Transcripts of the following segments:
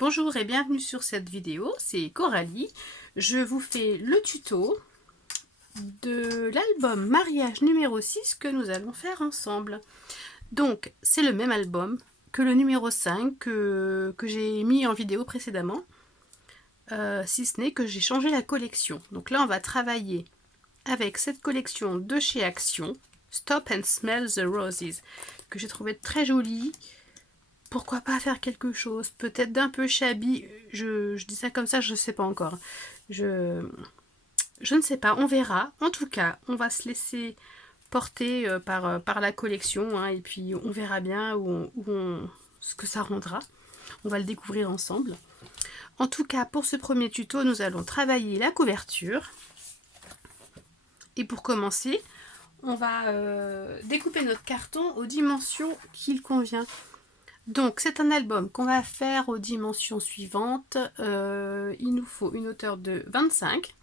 Bonjour et bienvenue sur cette vidéo, c'est Coralie. Je vous fais le tuto de l'album Mariage numéro 6 que nous allons faire ensemble. Donc c'est le même album que le numéro 5 que j'ai mis en vidéo précédemment, si ce n'est que j'ai changé la collection. Donc là on va travailler avec cette collection de chez Action, Stop and Smell the Roses, que j'ai trouvé très jolie. Pourquoi pas faire quelque chose, peut-être d'un peu shabby, je dis ça comme ça, je ne sais pas encore. Je ne sais pas, on verra. En tout cas, on va se laisser porter par la collection, hein, et puis on verra bien ce que ça rendra. On va le découvrir ensemble. En tout cas, pour ce premier tuto, nous allons travailler la couverture. Et pour commencer, on va découper notre carton aux dimensions qu'il convient. Donc c'est un album qu'on va faire aux dimensions suivantes. Il nous faut une hauteur de 25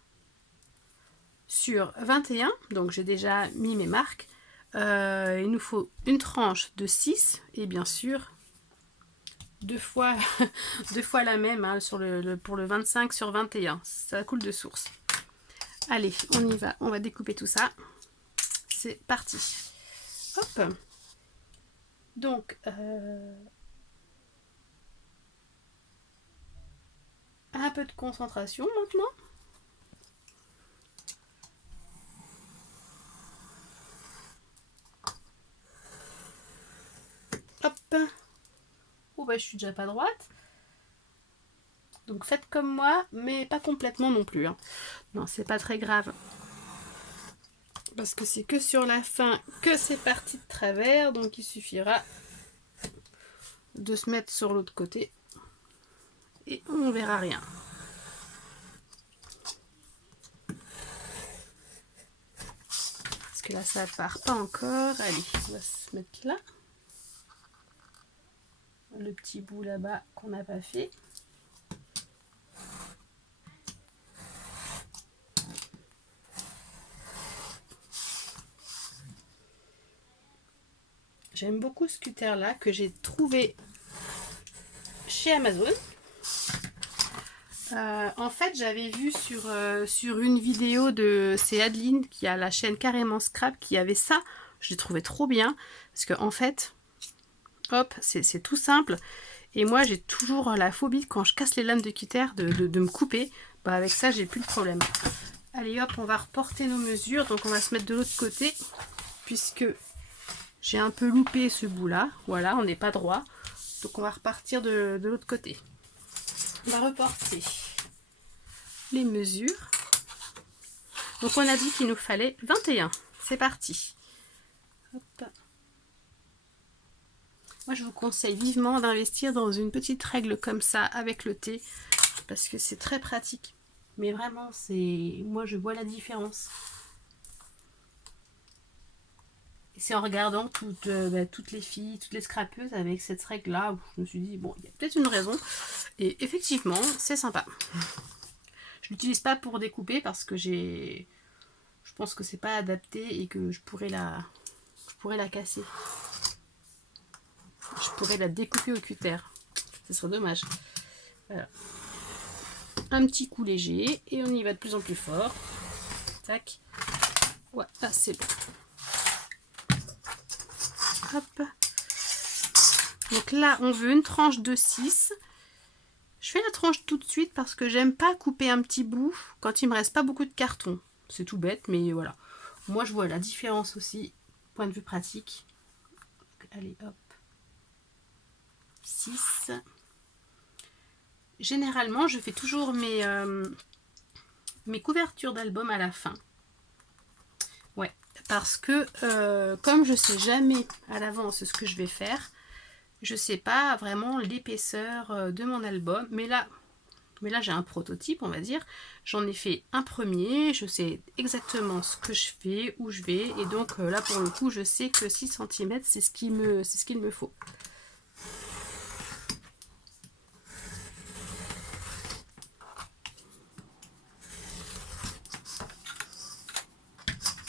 sur 21, donc j'ai déjà mis mes marques. Il nous faut une tranche de 6 et bien sûr deux fois la même, hein, pour le 25 sur 21, ça coule de source. Allez, on y va, on va découper tout ça. C'est parti. Hop. Donc un peu de concentration maintenant. Hop. Oh bah je suis déjà pas droite. Donc faites comme moi, mais pas complètement non plus, hein. Non, c'est pas très grave. Parce que c'est que sur la fin que c'est parti de travers, donc il suffira de se mettre sur l'autre côté et on verra rien. Parce que là ça part pas encore. Allez, on va se mettre là. Le petit bout là-bas qu'on n'a pas fait. J'aime beaucoup ce cutter là que j'ai trouvé chez Amazon. En fait, j'avais vu sur une vidéo c'est Adeline qui a la chaîne Carrément Scrap qui avait ça. Je l'ai trouvé trop bien parce que en fait, hop, c'est tout simple. Et moi, j'ai toujours la phobie quand je casse les lames de cutter de me couper. Bah, avec ça, j'ai plus de problème. Allez, hop, on va reporter nos mesures. Donc, on va se mettre de l'autre côté puisque j'ai un peu loupé ce bout-là. Voilà, on n'est pas droit. Donc, on va repartir de l'autre côté. On va reporter les mesures. Donc on a dit qu'il nous fallait 21. C'est parti. Hop. Moi je vous conseille vivement d'investir dans une petite règle comme ça avec le thé parce que c'est très pratique. Mais vraiment, moi je vois la différence. Et c'est en regardant toutes les filles, toutes les scrapeuses avec cette règle là où je me suis dit bon, il y a peut-être une raison. Et effectivement, c'est sympa. Je l'utilise pas pour découper parce que je pense que c'est pas adapté et que je pourrais la casser. Je pourrais la découper au cutter. Ce serait dommage. Voilà. Un petit coup léger et on y va de plus en plus fort. Tac. Ouais, là c'est bon. Hop. Donc là, on veut une tranche de 6. Je fais la tranche tout de suite parce que j'aime pas couper un petit bout quand il me reste pas beaucoup de carton. C'est tout bête, mais voilà. Moi, je vois la différence aussi, point de vue pratique. Donc, allez, hop. 6. Généralement, je fais toujours mes couvertures d'album à la fin. Ouais, parce que comme je sais jamais à l'avance ce que je vais faire, je sais pas vraiment l'épaisseur de mon album. Mais là j'ai un prototype, on va dire. J'en ai fait un premier, je sais exactement ce que je fais, où je vais. Et donc là, pour le coup, je sais que 6 cm, c'est ce qu'il me faut.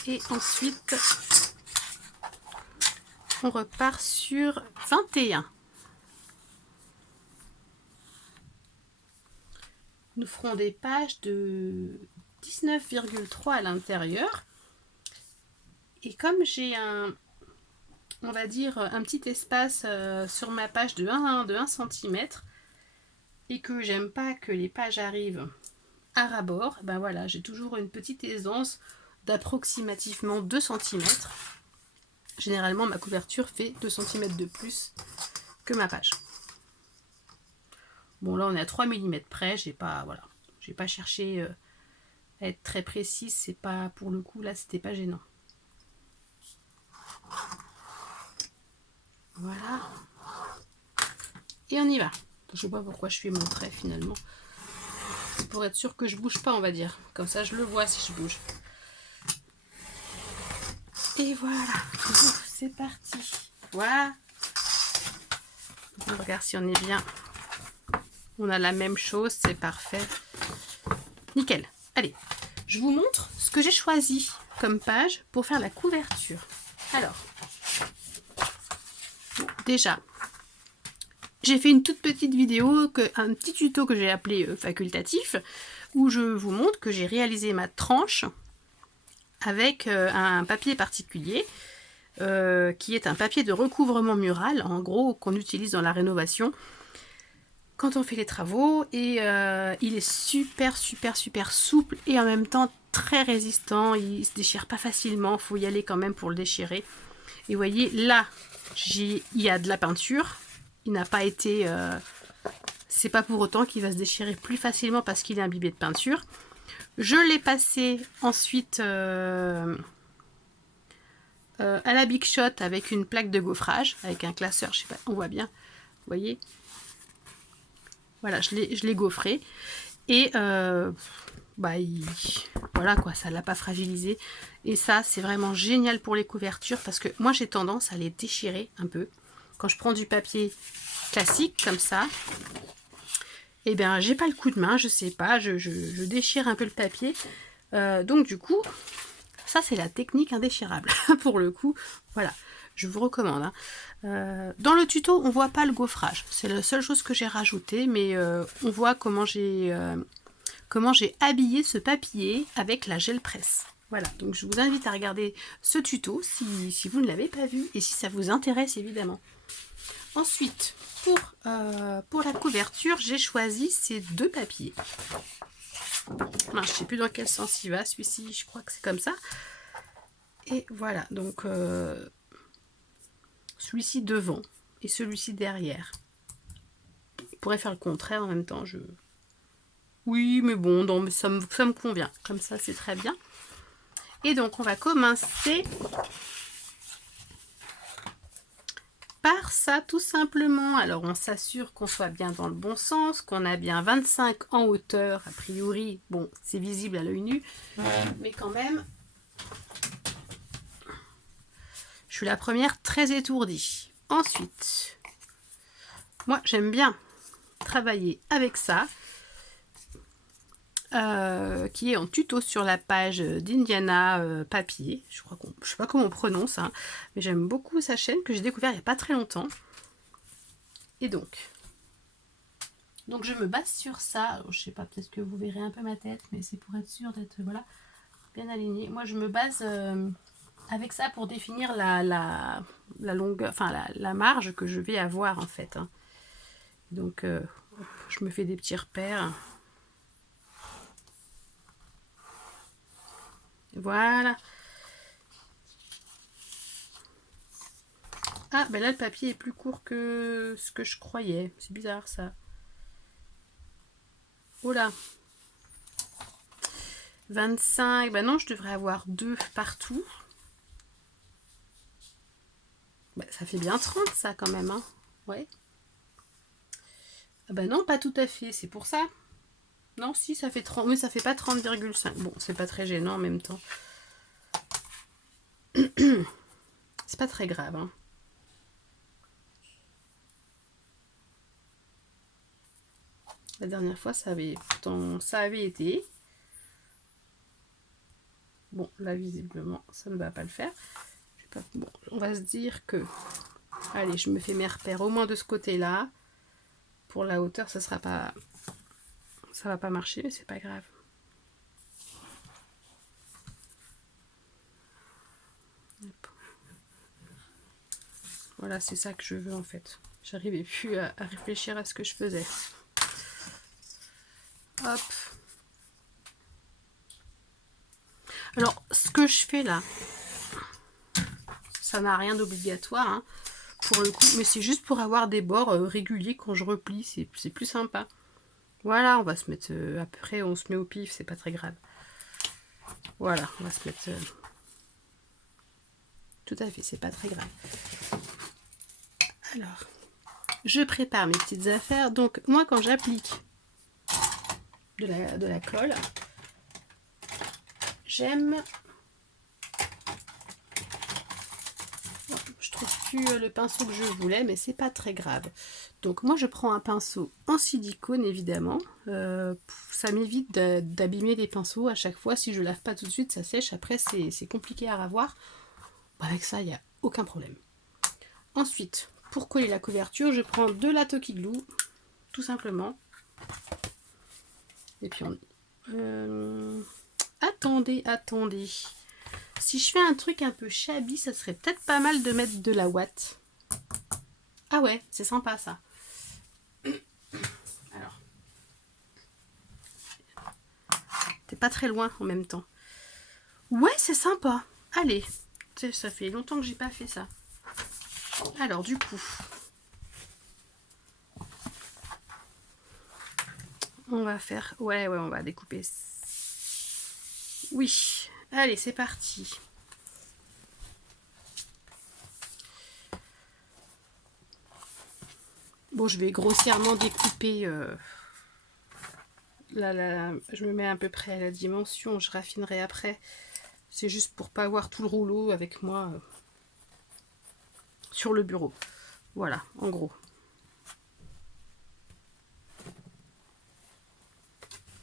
Et ensuite, on repart sur 21. nous ferons des pages de 19,3 à l'intérieur. Et comme j'ai on va dire, un petit espace sur ma page de 1 cm et que j'aime pas que les pages arrivent à ras-bord, ben voilà, j'ai toujours une petite aisance d'approximativement 2 cm. Généralement, ma couverture fait 2 cm de plus que ma page. Bon, là, on est à 3 mm près. J'ai pas cherché à être très précise. C'est pas, pour le coup, là, c'était pas gênant. Voilà. Et on y va. Je sais pas pourquoi je fais mon trait finalement. Pour être sûr que je bouge pas, on va dire. Comme ça, je le vois si je bouge. Et voilà. C'est parti. Voilà. On regarde si on est bien. On a la même chose, c'est parfait. Nickel. Allez, je vous montre ce que j'ai choisi comme page pour faire la couverture. Alors, bon, déjà, j'ai fait une toute petite vidéo, un petit tuto que j'ai appelé facultatif, où je vous montre que j'ai réalisé ma tranche avec un papier particulier, qui est un papier de recouvrement mural, en gros, qu'on utilise dans la rénovation quand on fait les travaux, et il est super souple et en même temps très résistant, il se déchire pas facilement, il faut y aller quand même pour le déchirer. Et vous voyez là, il y a de la peinture, il n'a pas été, c'est pas pour autant qu'il va se déchirer plus facilement parce qu'il est imbibé de peinture. Je l'ai passé ensuite à la Big Shot avec une plaque de gaufrage, avec un classeur, je sais pas, on voit bien, vous voyez. Voilà, je l'ai gaufré. Et voilà quoi, ça ne l'a pas fragilisé. Et ça, c'est vraiment génial pour les couvertures parce que moi, j'ai tendance à les déchirer un peu. Quand je prends du papier classique comme ça, et bien, j'ai pas le coup de main, je sais pas, je déchire un peu le papier. Donc du coup, ça, c'est la technique indéchirable. Pour le coup, voilà. Je vous recommande. Hein. Dans le tuto, on voit pas le gaufrage. C'est la seule chose que j'ai rajouté, mais on voit comment j'ai habillé ce papier avec la gel presse. Voilà, donc je vous invite à regarder ce tuto si vous ne l'avez pas vu et si ça vous intéresse évidemment. Ensuite, pour la couverture, j'ai choisi ces deux papiers. Je ne sais plus dans quel sens il va, celui-ci, je crois que c'est comme ça. Et voilà, donc celui-ci devant et celui-ci derrière. Je pourrais faire le contraire en même temps. Oui, mais bon, non, mais ça me convient. Comme ça, c'est très bien. Et donc, on va commencer par ça, tout simplement. Alors, on s'assure qu'on soit bien dans le bon sens, qu'on a bien 25 en hauteur, a priori. Bon, c'est visible à l'œil nu, mais quand même, je suis la première très étourdie. Ensuite, moi, j'aime bien travailler avec ça, qui est en tuto sur la page d'Indiana Papier. Je sais pas comment on prononce, hein, mais j'aime beaucoup sa chaîne que j'ai découvert il n'y a pas très longtemps. Et donc je me base sur ça. Alors, je sais pas, peut-être que vous verrez un peu ma tête, mais c'est pour être sûr d'être voilà, bien aligné. Moi, je me base avec ça pour définir la longueur, enfin la marge que je vais avoir en fait. Hein. Donc, je me fais des petits repères. Voilà. Ah, ben là, le papier est plus court que ce que je croyais. C'est bizarre, ça. Oh là. 25. Ben non, je devrais avoir 2 partout. Ben, ça fait bien 30, ça, quand même. Hein. Ouais. Ah ben non, pas tout à fait. C'est pour ça. Non, si, ça fait 30. Mais ça fait pas 30,5. Bon, c'est pas très gênant en même temps. C'est pas très grave, hein. La dernière fois, ça avait été. Bon, là, visiblement, ça ne va pas le faire. Bon, on va se dire que... Allez, je me fais mes repères au moins de ce côté-là. Pour la hauteur, ça sera ça va pas marcher, mais c'est pas grave. Voilà, c'est ça que je veux en fait. J'arrivais plus à réfléchir à ce que je faisais. Hop. Alors, ce que je fais là, ça n'a rien d'obligatoire, hein, pour le coup, mais c'est juste pour avoir des bords réguliers quand je replie, c'est plus sympa. Voilà, on va se mettre, après on se met au pif, c'est pas très grave. Voilà, on va se mettre... tout à fait, c'est pas très grave. Alors, je prépare mes petites affaires. Donc, moi, quand j'applique de la colle, j'aime... Je trouve plus le pinceau que je voulais, mais c'est pas très grave. Donc, moi, je prends un pinceau en silicone, évidemment. Ça m'évite d'abîmer les pinceaux à chaque fois. Si je lave pas tout de suite, ça sèche. Après, c'est compliqué à ravoir. Avec ça, il n'y a aucun problème. Ensuite, pour coller la couverture, je prends de la Toki Glue, tout simplement. Et puis attendez. Si je fais un truc un peu shabby, ça serait peut-être pas mal de mettre de la ouate. Ah ouais, c'est sympa ça. Alors, t'es pas très loin en même temps. Ouais, c'est sympa. Allez, ça fait longtemps que j'ai pas fait ça. Alors du coup, on va faire... Ouais, on va découper. Oui, allez, c'est parti. Bon, je vais grossièrement découper... Là, je me mets à peu près à la dimension, je raffinerai après. C'est juste pour pas avoir tout le rouleau avec moi sur le bureau. Voilà, en gros.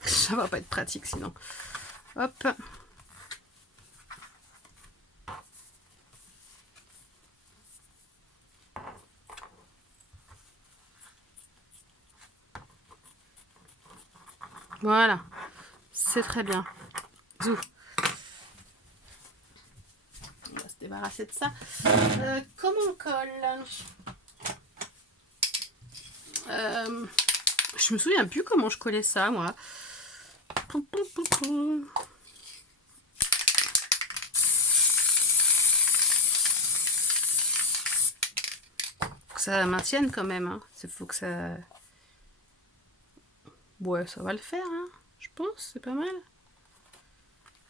Ça va pas être pratique sinon. Hop. Voilà. C'est très bien. Zou. On va se débarrasser de ça. Comment on colle? Je me souviens plus comment je collais ça, moi. Faut que ça maintienne quand même. Hein. Faut que ça... Ouais, ça va le faire, hein. Je pense, c'est pas mal.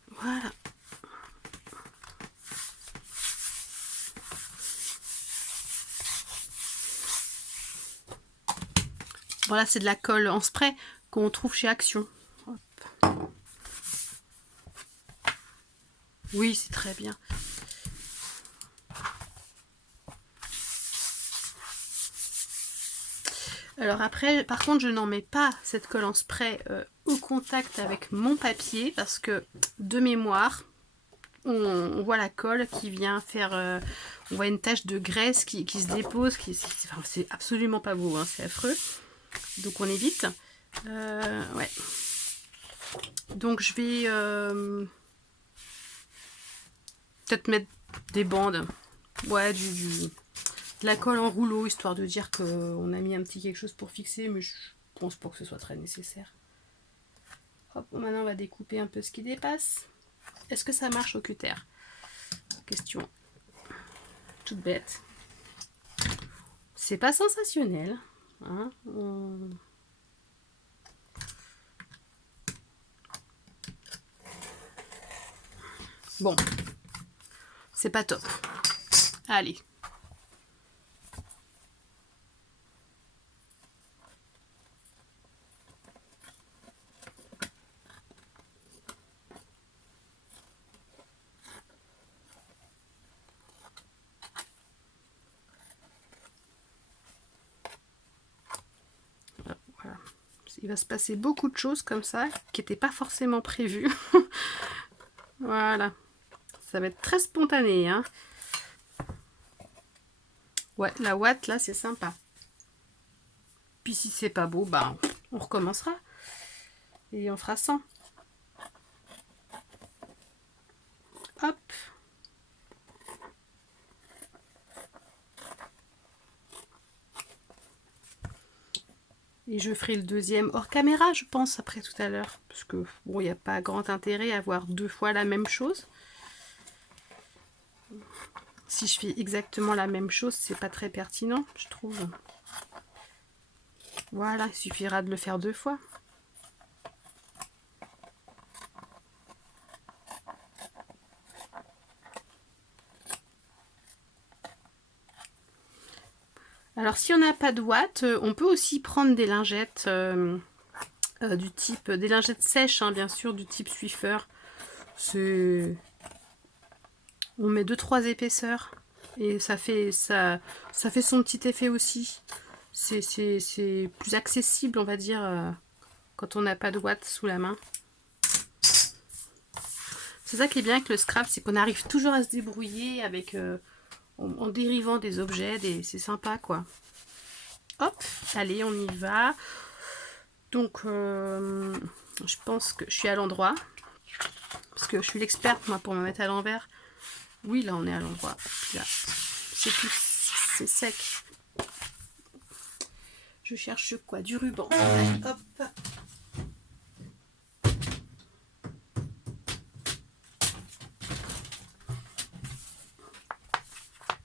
Voilà. Voilà, c'est de la colle en spray qu'on trouve chez Action. Hop. Oui, c'est très bien. Alors après, par contre, je n'en mets pas cette colle en spray au contact avec mon papier parce que de mémoire, on voit la colle qui vient faire... on voit une tache de graisse qui se dépose. C'est absolument pas beau, hein, c'est affreux. Donc on évite. Ouais. Donc je vais peut-être mettre des bandes. Ouais, de la colle en rouleau, histoire de dire qu'on a mis un petit quelque chose pour fixer, mais je pense pas que ce soit très nécessaire. Hop, maintenant on va découper un peu ce qui dépasse. Est-ce que ça marche au cutter? Question toute bête. C'est pas sensationnel. Hein, Bon, c'est pas top. Allez. Voilà. Il va se passer beaucoup de choses comme ça qui n'étaient pas forcément prévues. Voilà. Ça va être très spontané, hein. Ouais, la ouate, là, c'est sympa. Puis si c'est pas beau, bah, on recommencera. Et on fera 100. Hop. Et je ferai le deuxième hors caméra, je pense, après tout à l'heure. Parce que, bon, il n'y a pas grand intérêt à avoir 2 fois la même chose. Si je fais exactement la même chose, c'est pas très pertinent, je trouve. Voilà, il suffira de le faire 2 fois. Alors, si on n'a pas de ouate, on peut aussi prendre des lingettes du type, des lingettes sèches, hein, bien sûr, du type Swiffer. On met 2-3 épaisseurs et ça fait son petit effet aussi. C'est plus accessible, on va dire, quand on n'a pas de ouate sous la main. C'est ça qui est bien avec le scrap, c'est qu'on arrive toujours à se débrouiller avec en dérivant des objets, c'est sympa quoi. Hop, allez, on y va. Donc, je pense que je suis à l'endroit. Parce que je suis l'experte, moi, pour me mettre à l'envers. Oui, là, on est à l'endroit. Là, c'est plus... c'est sec. Je cherche quoi? Du ruban. Allez, hop.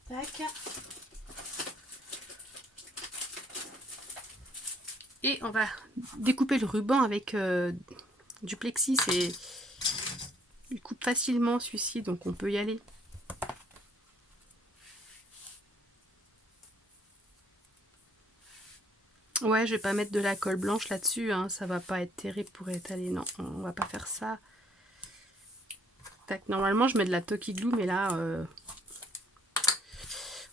Tac. Et on va découper le ruban avec du plexi. Il coupe facilement celui-ci, donc on peut y aller. Ouais, je vais pas mettre de la colle blanche là-dessus, hein, ça va pas être terrible pour étaler. Non, on va pas faire ça. Tac, normalement je mets de la Toki Glue, mais là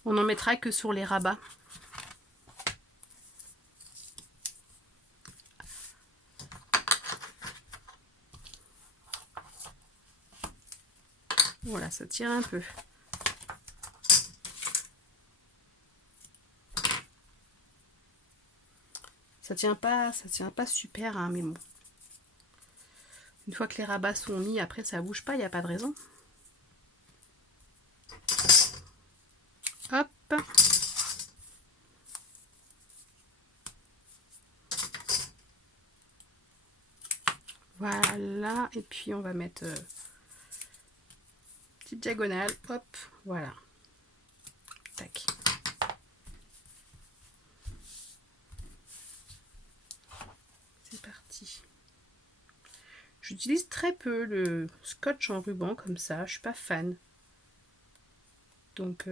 on en mettra que sur les rabats. Voilà, ça tire un peu. Ça tient pas super, hein, mais bon. Une fois que les rabats sont mis, après ça bouge pas, il n'y a pas de raison. Hop. Voilà, et puis on va mettre petite diagonale, hop, voilà. Tac. C'est parti. J'utilise très peu le scotch en ruban comme ça, je suis pas fan. Donc,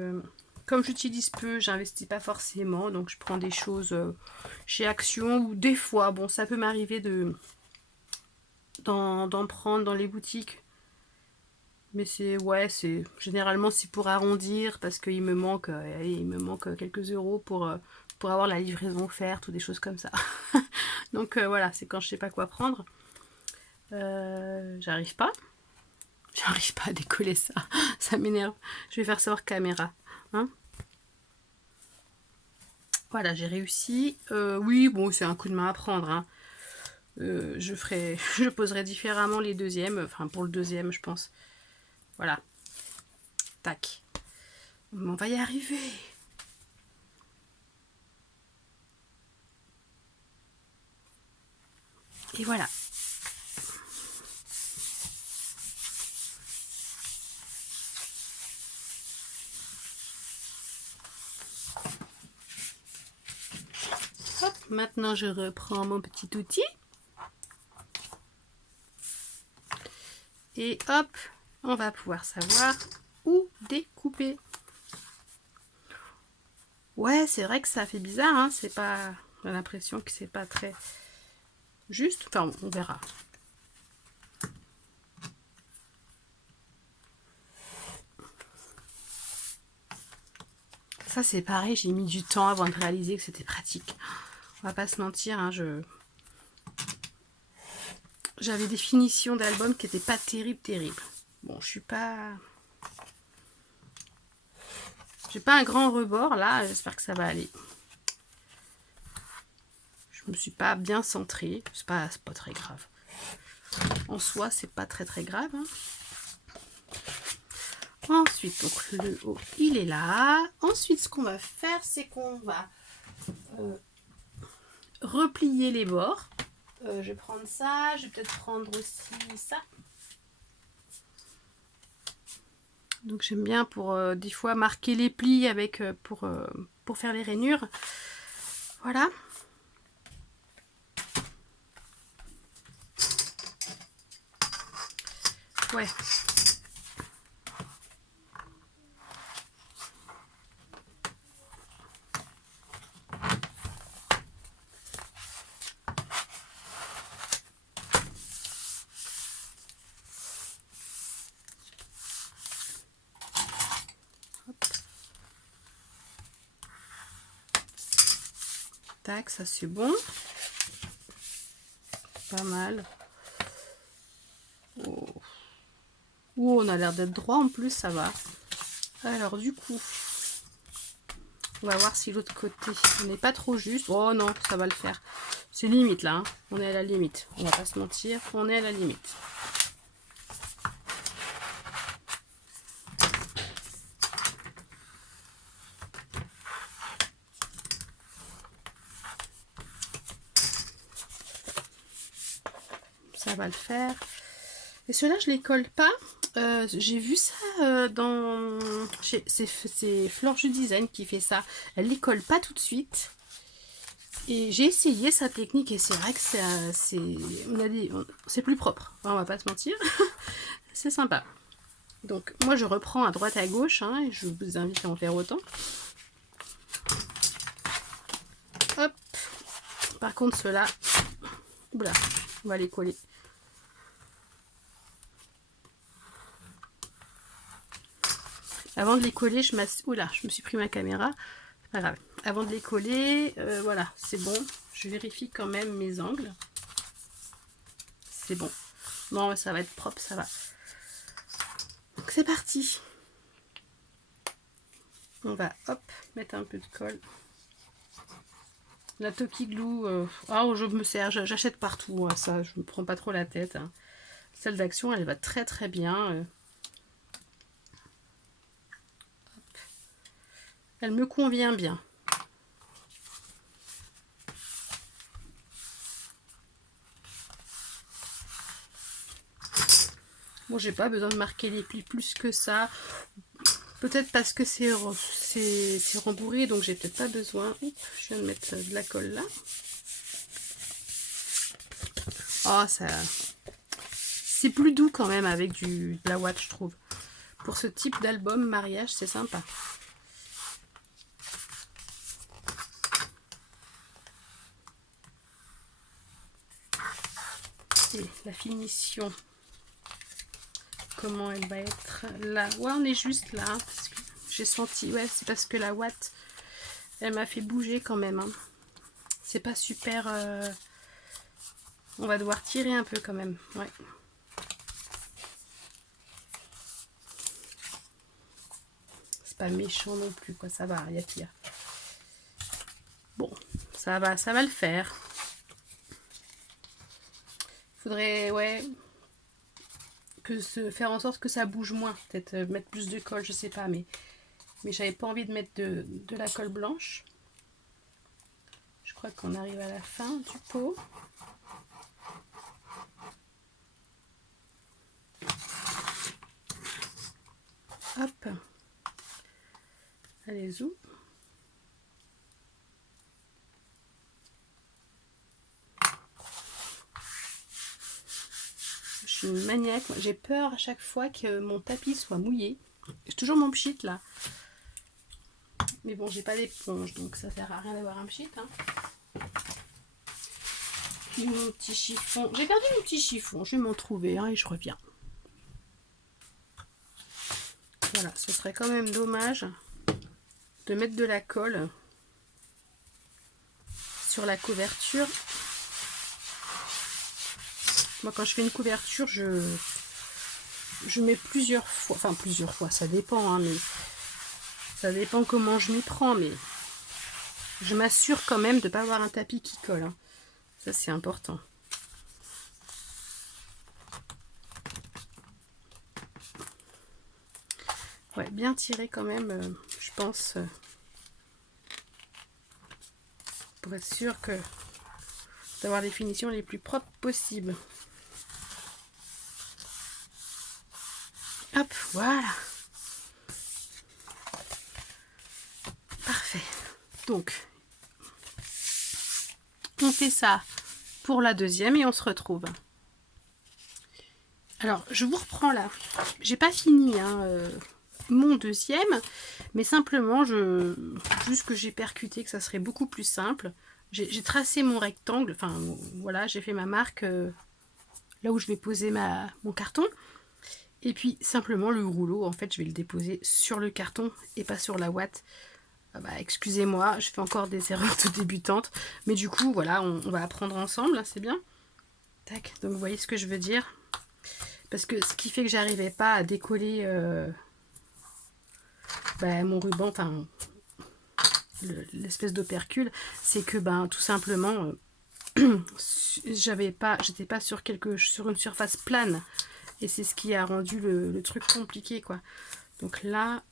comme j'utilise peu, j'investis pas forcément, donc je prends des choses chez Action ou des fois, bon, ça peut m'arriver d'en prendre dans les boutiques. Mais généralement c'est pour arrondir parce qu'il me manque quelques euros pour avoir la livraison offerte ou des choses comme ça. Donc voilà, c'est quand je sais pas quoi prendre. J'arrive pas à décoller ça. Ça m'énerve. Je vais faire ça hors caméra. Hein, voilà, j'ai réussi. Oui, bon, c'est un coup de main à prendre. Hein. Je poserai différemment les deuxièmes. Enfin, pour le deuxième, je pense. Voilà. Tac. On va y arriver. Et voilà. Hop, maintenant je reprends mon petit outil. Et hop, on va pouvoir savoir où découper. Ouais, c'est vrai que ça fait bizarre, hein, c'est pas... J'ai l'impression que c'est pas très juste. Enfin, on verra. Ça, c'est pareil, j'ai mis du temps avant de réaliser que c'était pratique. On va pas se mentir, hein, j'avais des finitions d'albums qui étaient pas terribles. Bon, je suis pas... J'ai pas un grand rebord, là, j'espère que ça va aller. Je me suis pas bien centrée, c'est pas très grave. En soi, c'est pas très grave. Hein. Ensuite, donc le haut, il est là. Ensuite, ce qu'on va faire, c'est qu'on va replier les bords. Je vais prendre ça. Je vais peut-être prendre aussi ça. Donc j'aime bien pour des fois marquer les plis avec pour faire les rainures. Voilà. Ouais. Tac, ça c'est bon. Pas mal. Oh. Oh, on a l'air d'être droit en plus, ça va. Alors du coup, on va voir si l'autre côté n'est pas trop juste. Oh non, ça va le faire. C'est limite là, hein. On est à la limite. On va pas se mentir, on est à la limite. Ça va le faire. Et ceux-là, je les colle pas. J'ai vu ça dans... C'est Flore Jus Design qui fait ça. Elle les colle pas tout de suite. Et j'ai essayé sa technique et c'est vrai que c'est plus propre. Enfin, on va pas se mentir. C'est sympa. Donc moi je reprends à droite à gauche hein, et je vous invite à en faire autant. Hop. Par contre ceux-là, oula, on va les coller. Avant de les coller, je me suis pris ma caméra. C'est pas grave. Avant de les coller, voilà, c'est bon. Je vérifie quand même mes angles. C'est bon. Non, ça va être propre, ça va. Donc c'est parti. On va, hop, mettre un peu de colle. La Toki Glue, je me sers, j'achète partout, hein, ça, je me prends pas trop la tête. Hein. Celle d'Action, elle va très bien. Elle me convient bien. Bon, j'ai pas besoin de marquer les plis plus que ça. Peut-être parce que c'est rembourré, donc j'ai peut-être pas besoin. Oups, je viens de mettre de la colle là. Oh, ça... C'est plus doux quand même avec de la ouate, je trouve. Pour ce type d'album mariage, c'est sympa. Et la finition, comment elle va être là. Ouais, on est juste là, hein, parce que j'ai senti, ouais, c'est parce que la ouate, elle m'a fait bouger quand même. Hein. C'est pas super... On va devoir tirer un peu quand même, ouais. C'est pas méchant non plus, quoi, ça va, il y a pire. Bon, ça va le faire. Faudrait, ouais, faire en sorte que ça bouge moins. Peut-être mettre plus de colle, je sais pas, mais j'avais pas envie de mettre de la colle blanche. Je crois qu'on arrive à la fin du pot. Hop. Allez, où? Je suis une maniaque. J'ai peur à chaque fois que mon tapis soit mouillé. J'ai toujours mon pchit là. Mais bon, j'ai pas d'éponge, donc ça sert à rien d'avoir un pchit. Hein. Et mon petit chiffon. J'ai perdu mon petit chiffon. Je vais m'en trouver un et je reviens. Voilà, ce serait quand même dommage de mettre de la colle sur la couverture. Moi, quand je fais une couverture, je mets plusieurs fois, ça dépend, hein, mais ça dépend comment je m'y prends, mais je m'assure quand même de ne pas avoir un tapis qui colle. Hein. Ça, c'est important. Ouais, bien tiré quand même, je pense, pour être sûr que d'avoir les finitions les plus propres possibles. Hop, voilà. Parfait. Donc, on fait ça pour la deuxième et on se retrouve. Alors, je vous reprends là. J'ai pas fini hein, mon deuxième, mais simplement, juste que j'ai percuté que ça serait beaucoup plus simple. J'ai tracé mon rectangle, enfin voilà, j'ai fait ma marque là où je vais poser mon carton. Et puis simplement le rouleau, en fait, je vais le déposer sur le carton et pas sur la ouate. Ah bah, excusez-moi, je fais encore des erreurs de débutante, mais du coup, voilà, on va apprendre ensemble, c'est bien. Tac, donc vous voyez ce que je veux dire. Parce que ce qui fait que j'arrivais pas à décoller mon ruban, enfin l'espèce d'opercule, c'est que tout simplement j'étais pas sur une surface plane et c'est ce qui a rendu le truc compliqué quoi. Donc là,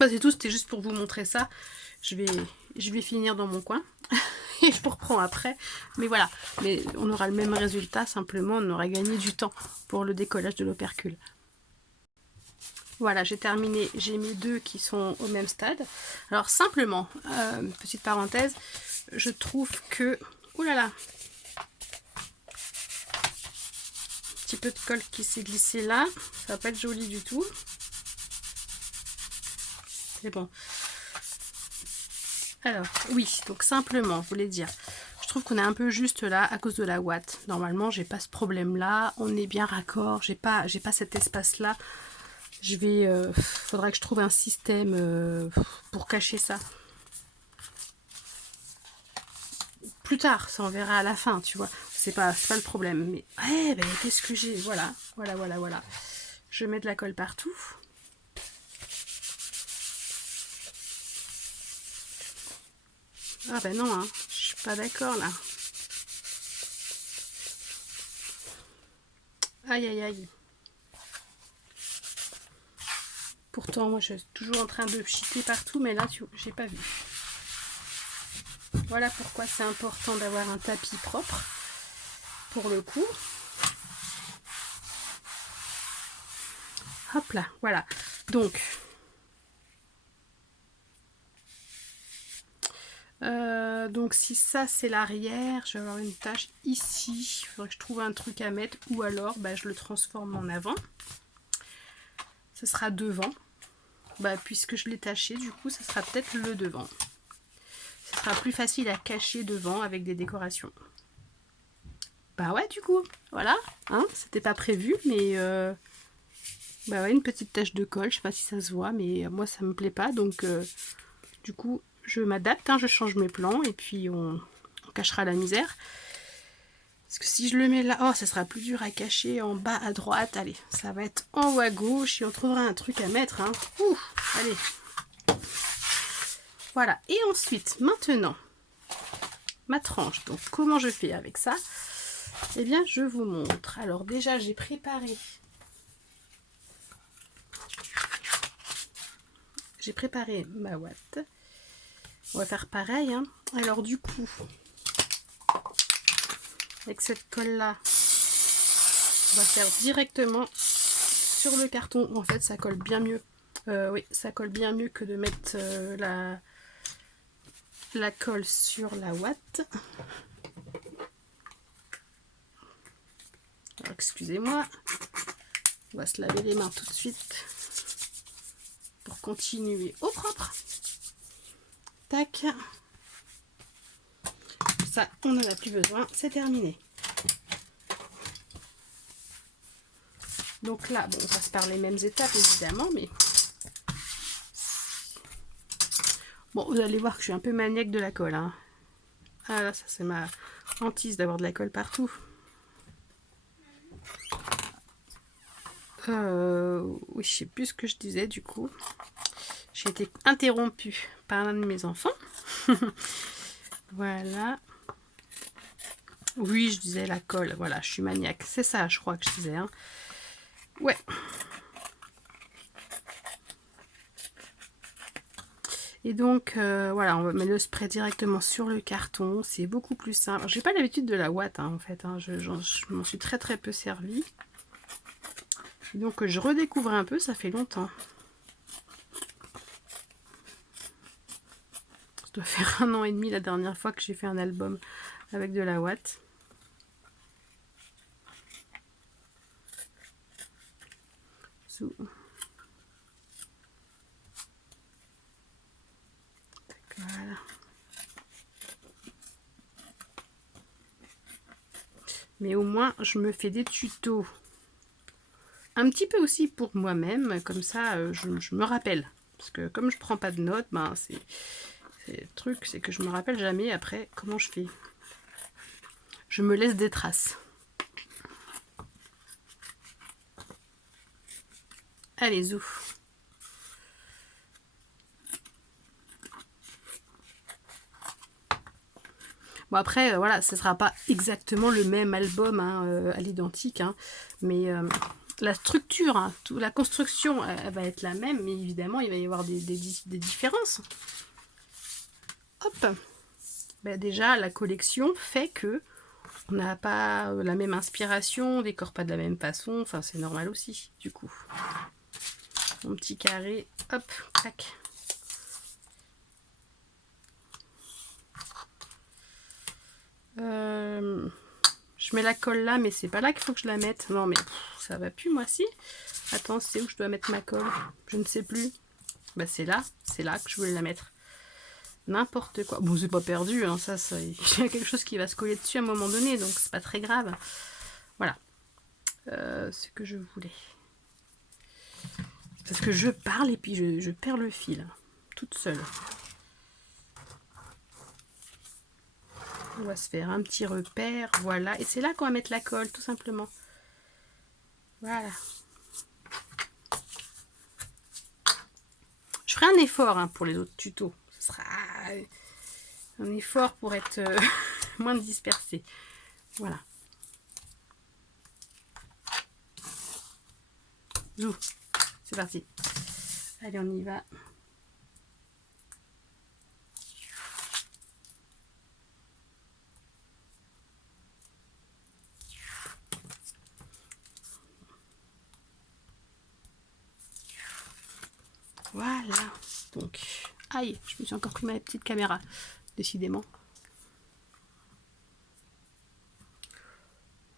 c'est tout, c'était juste pour vous montrer ça. Je vais finir dans mon coin et je vous reprends après. Mais voilà, mais on aura le même résultat, simplement on aura gagné du temps pour le décollage de l'opercule. Voilà, j'ai terminé, j'ai mis deux qui sont au même stade. Alors simplement, petite parenthèse, je trouve que... Ouh là là, un petit peu de colle qui s'est glissé là, ça va pas être joli du tout. C'est bon. Alors, oui, donc simplement, je voulais dire, je trouve qu'on est un peu juste là à cause de la ouate. Normalement, j'ai pas ce problème-là, on est bien raccord, j'ai pas cet espace-là. Faudra que je trouve un système pour cacher ça. Plus tard, ça on verra à la fin, tu vois. C'est pas le problème. Mais ouais, qu'est-ce que j'ai? Voilà. Je mets de la colle partout. Ah ben non, hein, je suis pas d'accord là. Aïe aïe aïe. Pourtant, moi je suis toujours en train de chiter partout, mais là, j'ai pas vu. Voilà pourquoi c'est important d'avoir un tapis propre pour le coup. Hop là, voilà. Donc si ça c'est l'arrière, je vais avoir une tache ici. Il faudrait que je trouve un truc à mettre ou alors je le transforme en avant. Ce sera devant. Puisque je l'ai taché, du coup, ça sera peut-être le devant. Ce sera plus facile à cacher devant avec des décorations. Ouais, du coup, voilà. Hein, c'était pas prévu, mais ouais, une petite tache de colle. Je sais pas si ça se voit, mais moi ça me plaît pas. Donc, du coup, je m'adapte. Hein, je change mes plans et puis on cachera la misère. Parce que si je le mets là, oh, ça sera plus dur à cacher en bas à droite. Allez, ça va être en haut à gauche et on trouvera un truc à mettre. Hein. Ouh, allez. Voilà. Et ensuite, maintenant, ma tranche. Donc, comment je fais avec ça? Eh bien, je vous montre. Alors, déjà, j'ai préparé... ma ouate. On va faire pareil. Hein. Alors, du coup... avec cette colle là, on va faire directement sur le carton. En fait, ça colle bien mieux. Oui, ça colle bien mieux que de mettre la colle sur la ouate. Alors, excusez-moi, on va se laver les mains tout de suite pour continuer au propre. Tac. Ça, on n'en a plus besoin, c'est terminé. Donc là, on passe par les mêmes étapes évidemment, mais bon, vous allez voir que je suis un peu maniaque de la colle. Hein. Ah là, ça c'est ma hantise d'avoir de la colle partout. Oui, je sais plus ce que je disais du coup. J'ai été interrompue par l'un de mes enfants. Voilà. Oui, je disais la colle. Voilà, je suis maniaque. C'est ça, je crois que je disais. Hein. Ouais. Et donc voilà, on va mettre le spray directement sur le carton. C'est beaucoup plus simple. J'ai pas l'habitude de la ouate hein, en fait. Hein. Je m'en suis très très peu servi. Donc je redécouvre un peu, ça fait longtemps. Ça doit faire 1 an et demi la dernière fois que j'ai fait un album avec de la ouate. Voilà. Mais au moins, je me fais des tutos. Un petit peu aussi pour moi-même, comme ça, je me rappelle. Parce que comme je prends pas de notes, ben c'est le truc, c'est que je me rappelle jamais après comment je fais. Je me laisse des traces. Allez, zou. Bon après, voilà, ce sera pas exactement le même album hein, à l'identique, hein, mais la structure, hein, la construction, elle va être la même, mais évidemment, il va y avoir des différences. Hop. Ben déjà, la collection fait que on n'a pas la même inspiration, on décore pas de la même façon, enfin c'est normal aussi, du coup. Mon petit carré, hop, tac. Je mets la colle là, mais c'est pas là qu'il faut que je la mette. Non, mais ça va plus, moi, si. Attends, c'est où je dois mettre ma colle? Je ne sais plus. Bah, c'est là que je voulais la mettre. N'importe quoi. Bon, c'est pas perdu, hein, ça, il y a quelque chose qui va se coller dessus à un moment donné, donc c'est pas très grave. Voilà. Ce que je voulais. Parce que je parle et puis je perds le fil. Toute seule. On va se faire un petit repère, voilà. Et c'est là qu'on va mettre la colle, tout simplement. Voilà. Je ferai un effort hein, pour les autres tutos. Ce sera un effort pour être moins dispersé. Voilà. Zou, c'est parti. Allez, on y va. Voilà. Donc, aïe, je me suis encore pris ma petite caméra, décidément.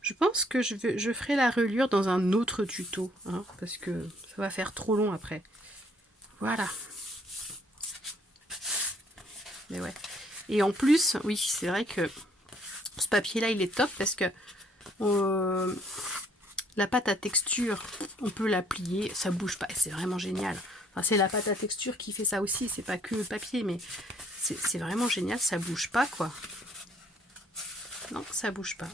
Je pense que je ferai la reliure dans un autre tuto, hein, parce que ça va faire trop long après. Voilà. Mais ouais. Et en plus, oui, c'est vrai que ce papier-là, il est top parce que la pâte à texture, on peut la plier, ça bouge pas. C'est vraiment génial. Enfin, c'est la pâte à texture qui fait ça aussi, c'est pas que le papier, mais c'est vraiment génial, ça bouge pas quoi. Non, ça bouge pas.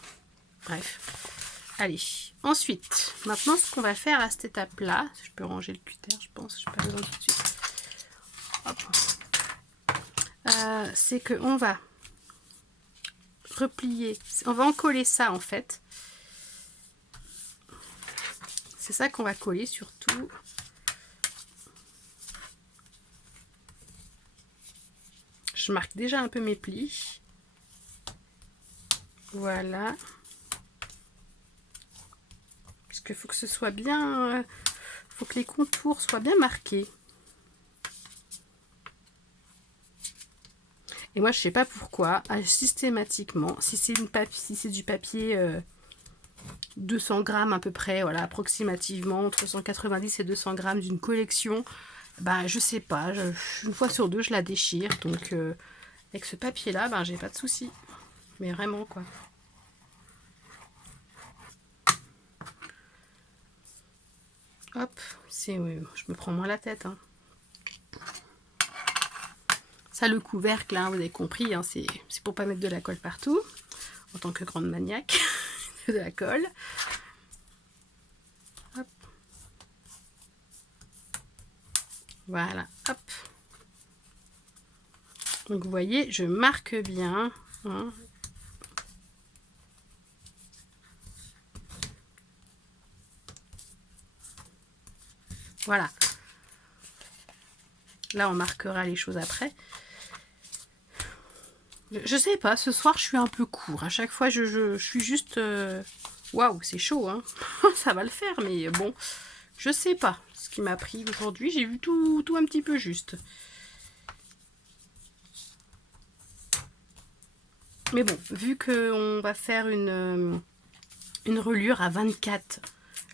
Bref. Allez, ensuite, maintenant ce qu'on va faire à cette étape-là, je peux ranger le cutter, je pense, je n'ai pas besoin tout de suite. C'est qu'on va replier, on va en coller ça en fait. C'est ça qu'on va coller surtout. Je marque déjà un peu mes plis. Voilà. Parce qu'il faut que ce soit bien... faut que les contours soient bien marqués. Et moi, je sais pas pourquoi, systématiquement, si c'est du papier 200 grammes à peu près, voilà, approximativement, entre 190 et 200 grammes d'une collection, bah, je sais pas, une fois sur deux, je la déchire. Donc, avec ce papier-là, bah, j'ai pas de souci. Mais vraiment, quoi. Hop, je me prends moins la tête. Hein. Ça, le couvercle, hein, vous avez compris, hein, c'est pour pas mettre de la colle partout, en tant que grande maniaque de la colle. Hop. Voilà, hop. Donc vous voyez, je marque bien. Hein. Voilà. Là, on marquera les choses après. Je sais pas, ce soir, je suis un peu court. À chaque fois, je suis juste... Waouh, c'est chaud, hein. Ça va le faire, mais bon, je sais pas ce qui m'a pris aujourd'hui. J'ai vu tout un petit peu juste. Mais bon, vu qu'on va faire une reliure à 24,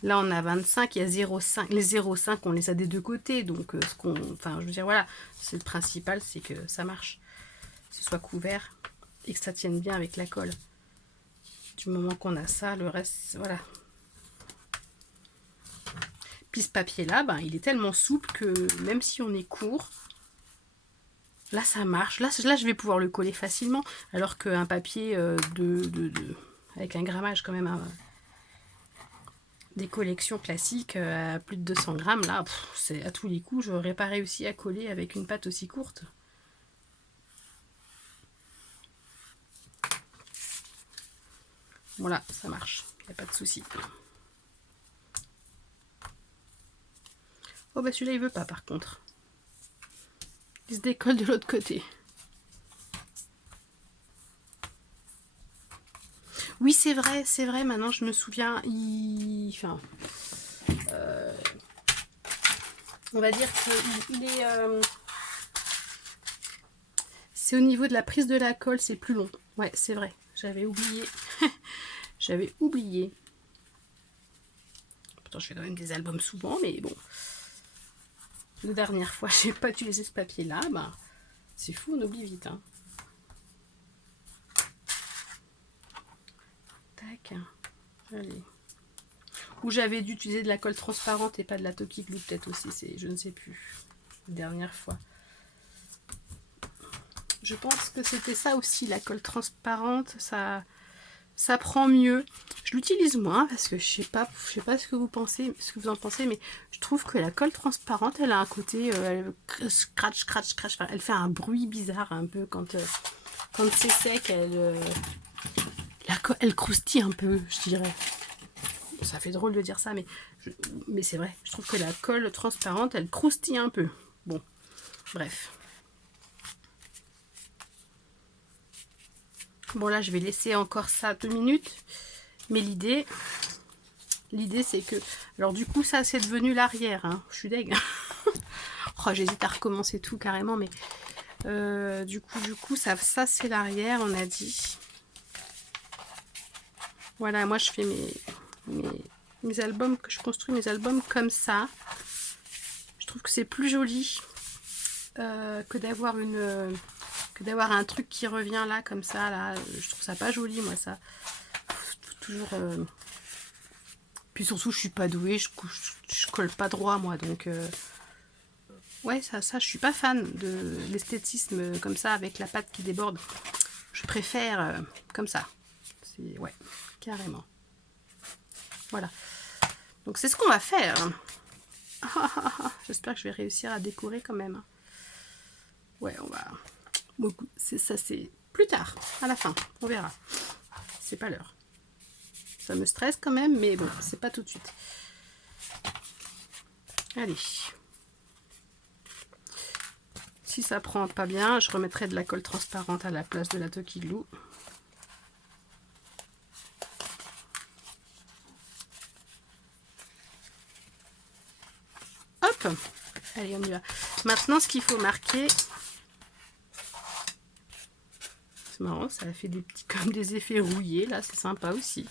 là on a 25, il y a 0,5. Les 0,5, on les a des deux côtés. Donc, enfin, je veux dire, voilà, c'est le principal, c'est que ça marche. Que ce soit couvert et que ça tienne bien avec la colle. Du moment qu'on a ça, le reste, voilà. Puis ce papier-là, ben, il est tellement souple que même si on est court, là ça marche. Là je vais pouvoir le coller facilement. Alors qu'un papier avec un grammage quand même, des collections classiques à plus de 200 grammes, là, c'est à tous les coups, j'aurais pas réussi à coller avec une pâte aussi courte. Voilà, ça marche, il n'y a pas de souci. Oh bah celui-là il veut pas par contre. Il se décolle de l'autre côté. Oui c'est vrai, maintenant je me souviens, enfin, on va dire qu'il est... c'est au niveau de la prise de la colle, c'est plus long. Ouais, c'est vrai, j'avais oublié. J'avais oublié. Pourtant, je fais quand même des albums souvent, mais bon. La dernière fois, j'ai pas utilisé ce papier-là. Bah, c'est fou, on oublie vite. Hein. Tac. Allez. Ou j'avais dû utiliser de la colle transparente et pas de la Toki Glue, peut-être aussi. Je ne sais plus. La dernière fois. Je pense que c'était ça aussi, la colle transparente. Ça prend mieux. Je l'utilise moins parce que je sais pas ce que vous pensez, ce que vous en pensez, mais je trouve que la colle transparente, elle a un côté scratch. Enfin, elle fait un bruit bizarre un peu quand c'est sec. Elle croustille un peu, je dirais. Ça fait drôle de dire ça, mais c'est vrai. Je trouve que la colle transparente, elle croustille un peu. Bon, bref. Bon là je vais laisser encore ça 2 minutes. Mais l'idée c'est que... Alors du coup ça c'est devenu l'arrière. Hein. Je suis deg. Oh, j'hésite à recommencer tout carrément. Mais du coup ça c'est l'arrière on a dit. Voilà, moi je fais mes albums, que je construis mes albums comme ça. Je trouve que c'est plus joli que d'avoir un truc qui revient là comme ça là. Je trouve ça pas joli moi ça. Toujours puis surtout je suis pas douée, je colle pas droit moi donc ouais ça je suis pas fan de l'esthétisme comme ça avec la pâte qui déborde. Je préfère comme ça. C'est ouais, carrément. Voilà. Donc c'est ce qu'on va faire. J'espère que je vais réussir à décorer quand même. Ouais, on va... Ça c'est plus tard, à la fin, on verra. C'est pas l'heure. Ça me stresse quand même, mais bon, c'est pas tout de suite. Allez. Si ça prend pas bien, je remettrai de la colle transparente à la place de la Toki Glue. Hop. Allez, on y va. Maintenant, ce qu'il faut marquer... C'est marrant, ça a fait des petits comme des effets rouillés, là, c'est sympa aussi.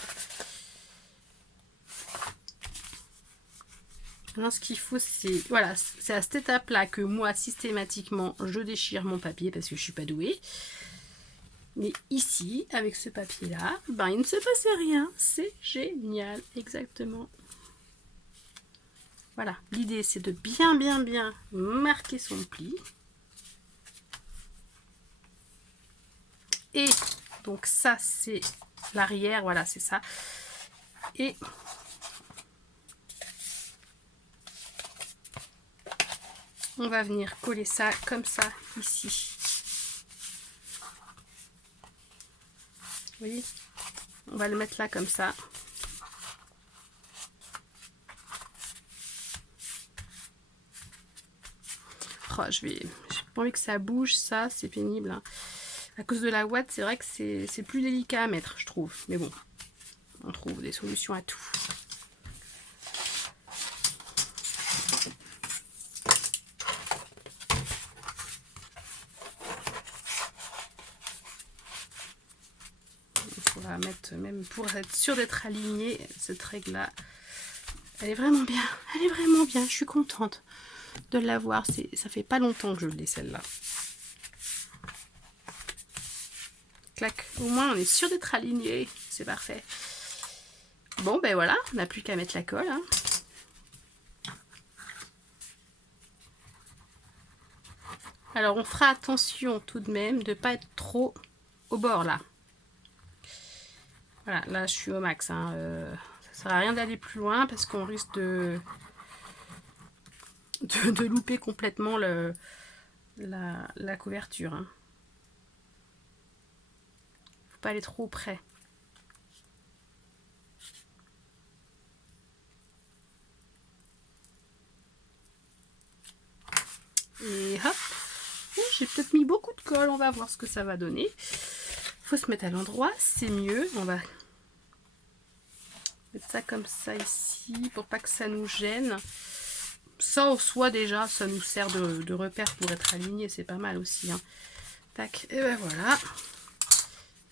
Alors, ce qu'il faut, c'est... Voilà, c'est à cette étape-là que moi, systématiquement, je déchire mon papier parce que je suis pas douée. Mais ici, avec ce papier-là, ben, il ne se passait rien. C'est génial, exactement. Voilà, l'idée, c'est de bien marquer son pli. Et donc ça, c'est l'arrière, voilà, c'est ça. Et on va venir coller ça comme ça, ici. Vous voyez? On va le mettre là comme ça. Oh, j'ai pas envie que ça bouge, ça, c'est pénible. Hein. À cause de la ouate, c'est vrai que c'est plus délicat à mettre, je trouve. Mais bon, on trouve des solutions à tout. On va mettre, même pour être sûr d'être aligné, cette règle-là, elle est vraiment bien. Elle est vraiment bien. Je suis contente de l'avoir. Ça fait pas longtemps que je l'ai, celle-là. Clac. Au moins, on est sûr d'être aligné. C'est parfait. Bon, ben voilà. On n'a plus qu'à mettre la colle. Hein. Alors, on fera attention tout de même de ne pas être trop au bord, là. Voilà, là, je suis au max. Hein. Ça ne sert à rien d'aller plus loin parce qu'on risque de louper complètement la couverture. Hein. Faut pas aller trop près. Et hop. J'ai peut-être mis beaucoup de colle. On va voir ce que ça va donner. Faut se mettre à l'endroit, c'est mieux. On va mettre ça comme ça ici pour pas que ça nous gêne. Ça en soi déjà, ça nous sert de repère pour être aligné, c'est pas mal aussi. Hein. Tac, et ben voilà.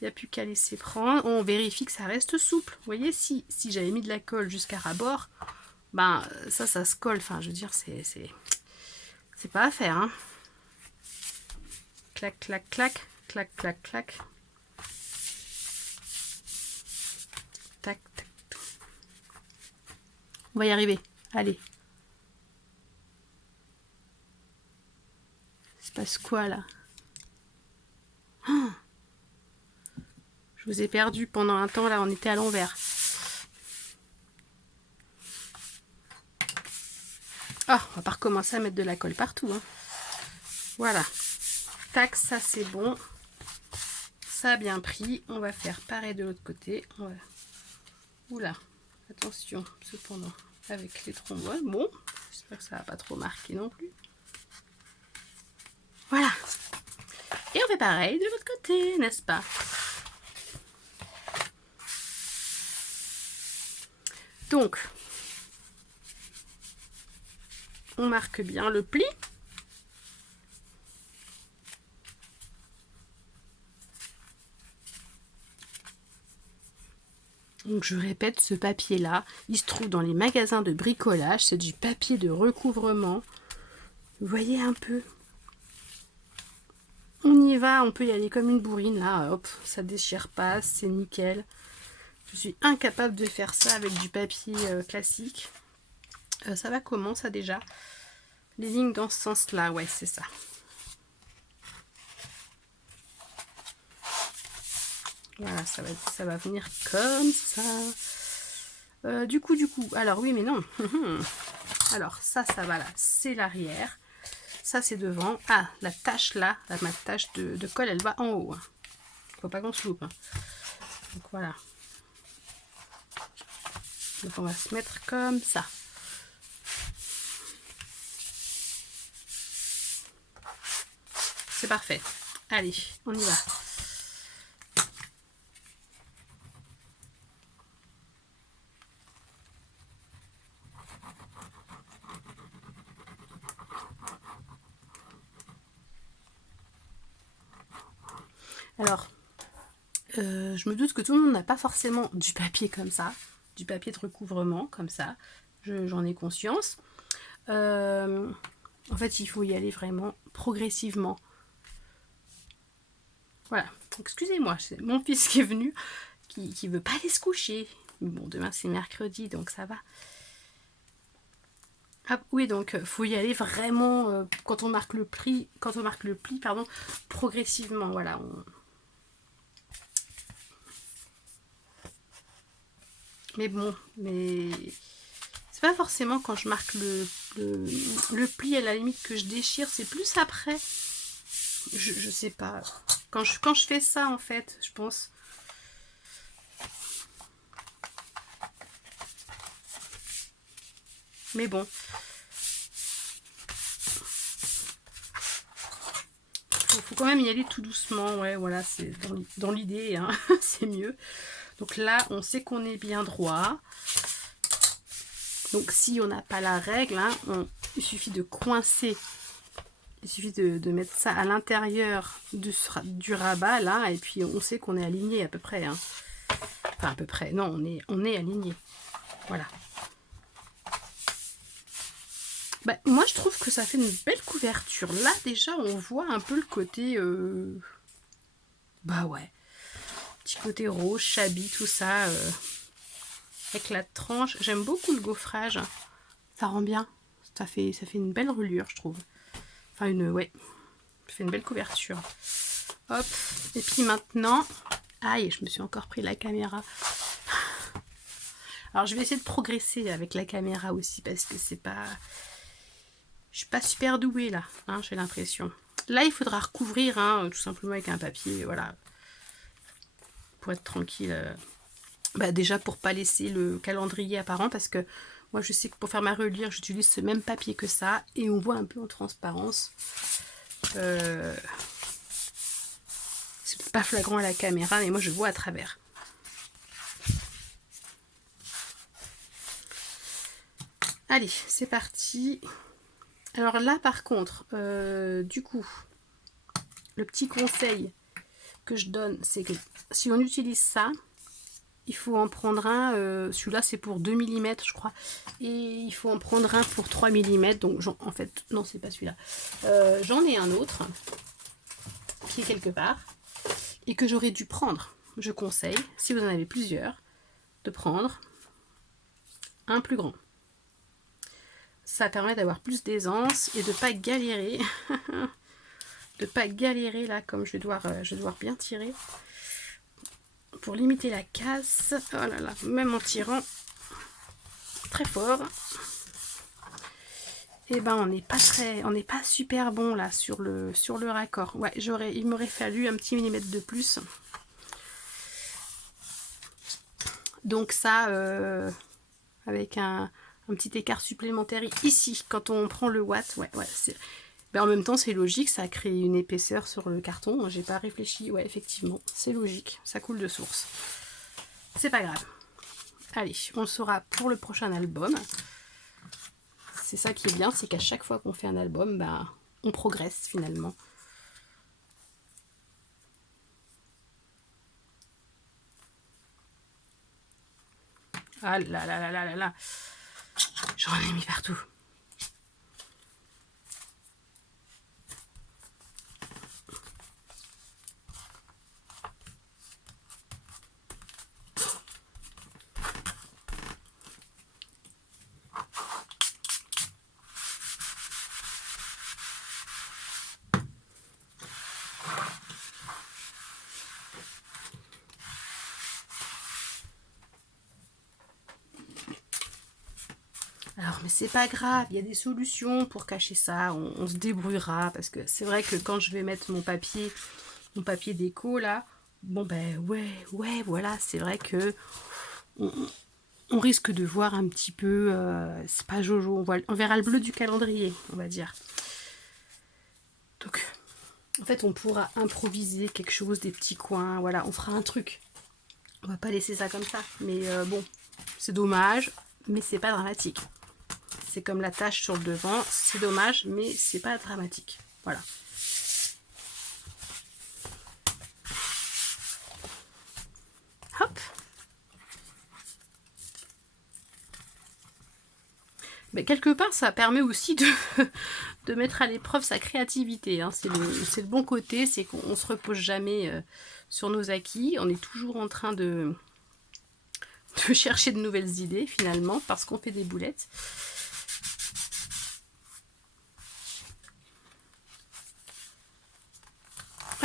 Il n'y a plus qu'à laisser prendre. On vérifie que ça reste souple. Vous voyez, si j'avais mis de la colle jusqu'à ras-bord, ben ça se colle. Enfin, je veux dire, c'est pas à faire. Hein. Clac, clac, clac, clac, clac, clac. Tac, tac. On va y arriver. Allez. Il se passe quoi là? Oh, je vous ai perdu pendant un temps là, on était à l'envers. Ah, on va pas recommencer à mettre de la colle partout. Hein. Voilà. Tac, ça c'est bon. Ça a bien pris. On va faire pareil de l'autre côté. On va... Oula, attention cependant avec les trombones. Bon, j'espère que ça va pas trop marquer non plus. Voilà. Et on fait pareil de l'autre côté, n'est-ce pas? Donc, on marque bien le pli. Donc je répète, ce papier-là, il se trouve dans les magasins de bricolage. C'est du papier de recouvrement. Vous voyez un peu? On y va, on peut y aller comme une bourrine. Là, hop, ça déchire pas, c'est nickel. Je suis incapable de faire ça avec du papier classique. Ça va comment ça déjà? Les lignes dans ce sens-là, ouais, c'est ça. Voilà, ça va venir comme ça. Du coup, alors oui, mais non. Alors, ça va là, c'est l'arrière. Ça, c'est devant. Ah, la tache là, ma tache de colle, elle va en haut. Hein. Faut pas qu'on se loupe. Hein. Donc voilà. Donc on va se mettre comme ça. C'est parfait. Allez, on y va. Alors, je me doute que tout le monde n'a pas forcément du papier comme ça, du papier de recouvrement comme ça, j'en ai conscience. En fait, il faut y aller vraiment progressivement. Voilà, excusez-moi, c'est mon fils qui est venu, qui veut pas aller se coucher. Bon, demain c'est mercredi, donc ça va. Ah, oui, donc faut y aller vraiment quand on marque le pli, pardon, progressivement. Voilà. Mais bon, c'est pas forcément quand je marque le pli à la limite que je déchire, c'est plus après. Je sais pas. Quand je fais ça en fait, je pense. Mais bon. faut quand même y aller tout doucement. Ouais, voilà, c'est dans l'idée, hein, c'est mieux. Donc là, on sait qu'on est bien droit. Donc si on n'a pas la règle, hein, il suffit de coincer. Il suffit de mettre ça à l'intérieur du rabat, là, et puis on sait qu'on est aligné à peu près. Hein. Enfin, à peu près. Non, on est aligné. Voilà. Bah, moi, je trouve que ça fait une belle couverture. Là, déjà, on voit un peu le côté... Bah ouais. Petit côté rose, shabby, tout ça. Avec la tranche. J'aime beaucoup le gaufrage. Ça rend bien. Ça fait une belle reliure, je trouve. Enfin, ouais. Ça fait une belle couverture. Hop. Et puis maintenant... Aïe, je me suis encore pris la caméra. Alors, je vais essayer de progresser avec la caméra aussi, parce que c'est pas... Je suis pas super douée, là, hein, j'ai l'impression. Là, il faudra recouvrir, hein, tout simplement avec un papier, voilà. Pour être tranquille. Bah, déjà, pour pas laisser le calendrier apparent, parce que moi, je sais que pour faire ma reliure, j'utilise ce même papier que ça, et on voit un peu en transparence. C'est pas flagrant à la caméra, mais moi, je vois à travers. Allez, c'est parti. Alors là, par contre, du coup, le petit conseil que je donne, c'est que si on utilise ça, il faut en prendre un, celui-là c'est pour 2 mm je crois, et il faut en prendre un pour 3 mm, donc en fait, non c'est pas celui-là, j'en ai un autre, qui est quelque part, et que j'aurais dû prendre. Je conseille, si vous en avez plusieurs, de prendre un plus grand. Ça permet d'avoir plus d'aisance et de pas galérer. De pas galérer là, comme je vais devoir bien tirer. Pour limiter la casse. Oh là là, même en tirant très fort. Et ben on n'est pas super bon là sur le raccord. Ouais, il m'aurait fallu un petit millimètre de plus. Donc ça, avec un petit écart supplémentaire ici, quand on prend le watt, ouais, c'est... Ben en même temps, c'est logique, ça crée une épaisseur sur le carton. J'ai pas réfléchi, ouais, effectivement, c'est logique, ça coule de source. C'est pas grave. Allez, on le saura pour le prochain album. C'est ça qui est bien, c'est qu'à chaque fois qu'on fait un album, ben, on progresse finalement. Ah là là là là là là. J'en ai mis partout. Alors, mais c'est pas grave, il y a des solutions pour cacher ça, on se débrouillera, parce que c'est vrai que quand je vais mettre mon papier déco là, bon ben ouais, voilà, c'est vrai que on risque de voir un petit peu, c'est pas Jojo, on verra le bleu du calendrier, on va dire. Donc, en fait, on pourra improviser quelque chose, des petits coins, voilà, on fera un truc. On va pas laisser ça comme ça, mais bon, c'est dommage, mais c'est pas dramatique. C'est comme la tache sur le devant, c'est dommage, mais c'est pas dramatique. Voilà. Hop. Mais quelque part, ça permet aussi de mettre à l'épreuve sa créativité. Hein. C'est le bon côté, c'est qu'on se repose jamais sur nos acquis. On est toujours en train de chercher de nouvelles idées, finalement, parce qu'on fait des boulettes.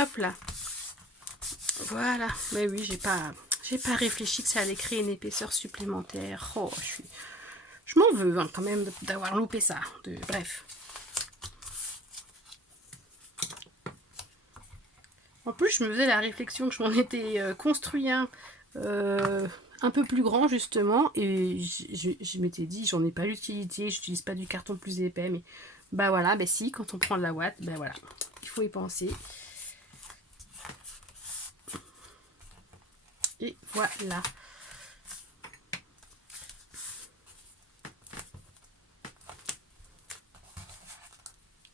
Hop là. Voilà. Mais oui, j'ai pas réfléchi que ça allait créer une épaisseur supplémentaire. Oh, je m'en veux hein, quand même d'avoir loupé ça. Bref. En plus, je me faisais la réflexion que je m'en étais construit un peu plus grand justement, et je m'étais dit, j'en ai pas l'utilité, j'utilise pas du carton plus épais, mais bah voilà, bah si, quand on prend de la ouate, bah voilà, il faut y penser. Et voilà.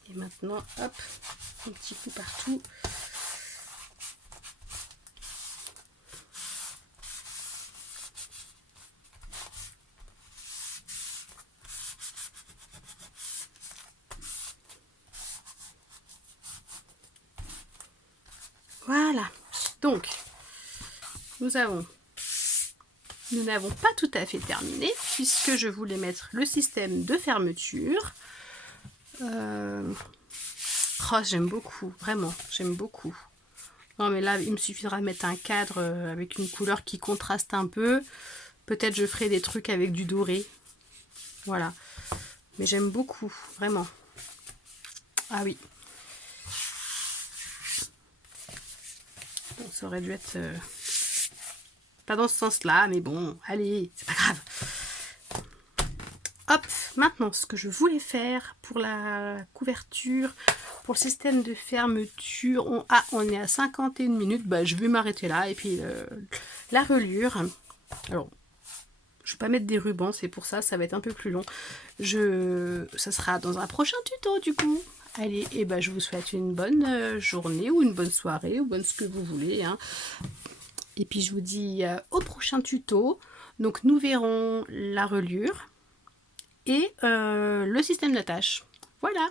Et maintenant, hop, un petit coup partout. Voilà. Donc, nous n'avons pas tout à fait terminé puisque je voulais mettre le système de fermeture. Oh, j'aime beaucoup, vraiment, j'aime beaucoup. Non mais là, il me suffira de mettre un cadre avec une couleur qui contraste un peu. Peut-être je ferai des trucs avec du doré. Voilà. Mais j'aime beaucoup, vraiment. Ah oui. Bon, ça aurait dû être... pas dans ce sens-là, mais bon, allez, c'est pas grave. Hop, maintenant, ce que je voulais faire pour la couverture, pour le système de fermeture, on est à 51 minutes, bah, je vais m'arrêter là. Et puis, la reliure, alors, je vais pas mettre des rubans, c'est pour ça, ça va être un peu plus long. Ça sera dans un prochain tuto, du coup. Allez, et ben, je vous souhaite une bonne journée, ou une bonne soirée, ou bonne ce que vous voulez, hein. Et puis, je vous dis au prochain tuto. Donc, nous verrons la reliure et le système d'attache. Voilà.